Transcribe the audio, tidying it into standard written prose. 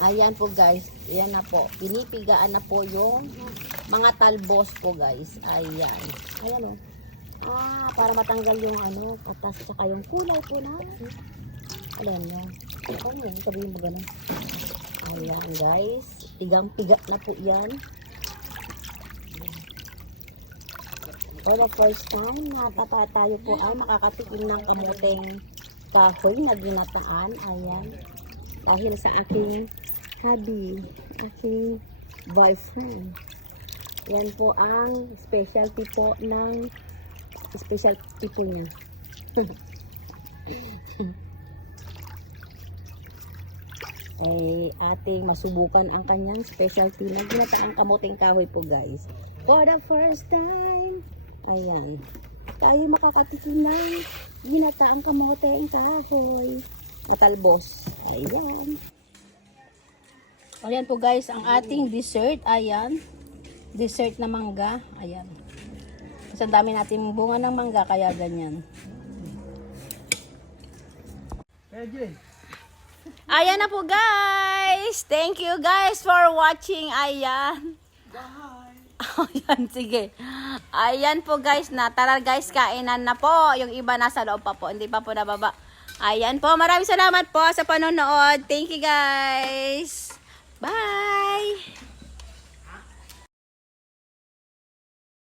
Ayan po guys, ayan na po. Pinipigaan na po yung mga talbos po guys. Ayan. Ayan o. Para matanggal yung ano, katas tsaka yung kulay po na. Alam nyo. Ano yun? Sabihin mo ganun. Ayan guys. Pigang-piga na po yan. For the first time, tayo po ay makakatikim ng kamuteng kahoy na ginataan. Ayan. Dahil sa aking hubby, aking boyfriend. Yan po ang specialty po ng specialty po niya. Ay ating masubukan ang kanyang specialty na ginataang kamuting kahoy po guys. For the first time, ayan, tayo makakatikim ng ginataang kamuting kahoy. Matalbos. Ayan. Ayan po guys, ang ating dessert. Ayan. Dessert na mangga. Ayan. Kasi ang dami natin bunga ng mangga, kaya ganyan. Ayan na po guys. Thank you guys for watching. Ayan. Bye. Ayan, sige. Ayan po guys na. Tara guys, kainan na po. Yung iba nasa loob pa po. Hindi pa po nababa. Ayan po. Maraming salamat po sa panonood. Thank you guys. Bye.